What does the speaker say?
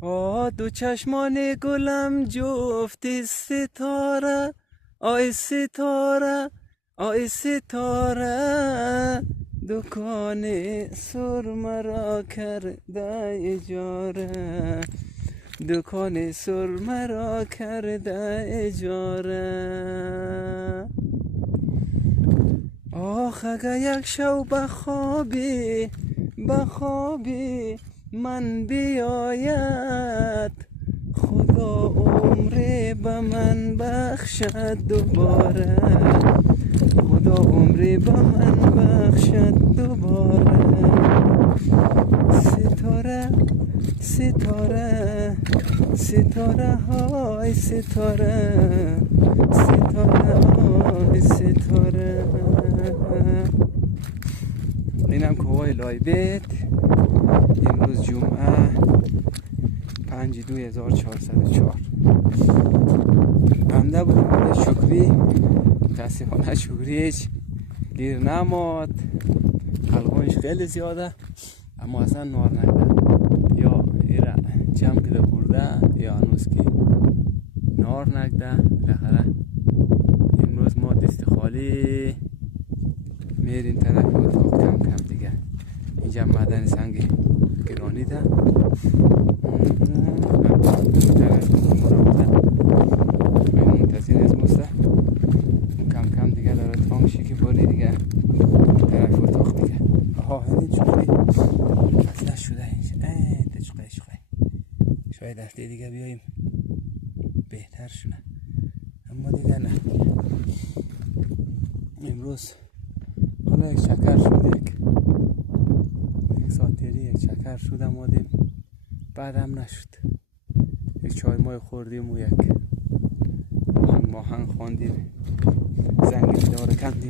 دو چشمان گلم جفت ستاره، آی ستاره، آی ستاره، دکان سرمه را کرده اجاره، دکان سرمه را کرده اجاره. آخ اگه یک شو بخوابی من بیاید، خدا عمری به من بخشد دوباره، خدا عمری به من بخشد دوباره. ستاره ستاره ستاره های ستاره، ستاره های ستاره. اینم کوههای لایبت. امروز جمعه 5/2/1404 بنده بودم برای شکری، متاسفانه شکری هیچ گیر نماد، حلقانش خیلی زیاده اما اصلا نار نکرد، یا ایره جمع کده برده یا هنوز که نار نکده. بالاخره امروز ما دست خالی میریم طرف اتاق کم کم دیگه. اینجا معدن سنگ گرانی ده منتظر از مسته کم کم دیگه داره تانگشی که باری دیگه طرف اتاق دیگه. آها این چوخی اصلا شده اینجا چوخی شاید هفته دیگه بیاییم بهتر شده اما دیگه نه. امروز حالا یک چکر شد، یک ساتری یک چکر شد آمدیم، بعدم نشد. یک چای مای خوردیم و یک ماهنگ خواندیم، زنگ داره کندیم.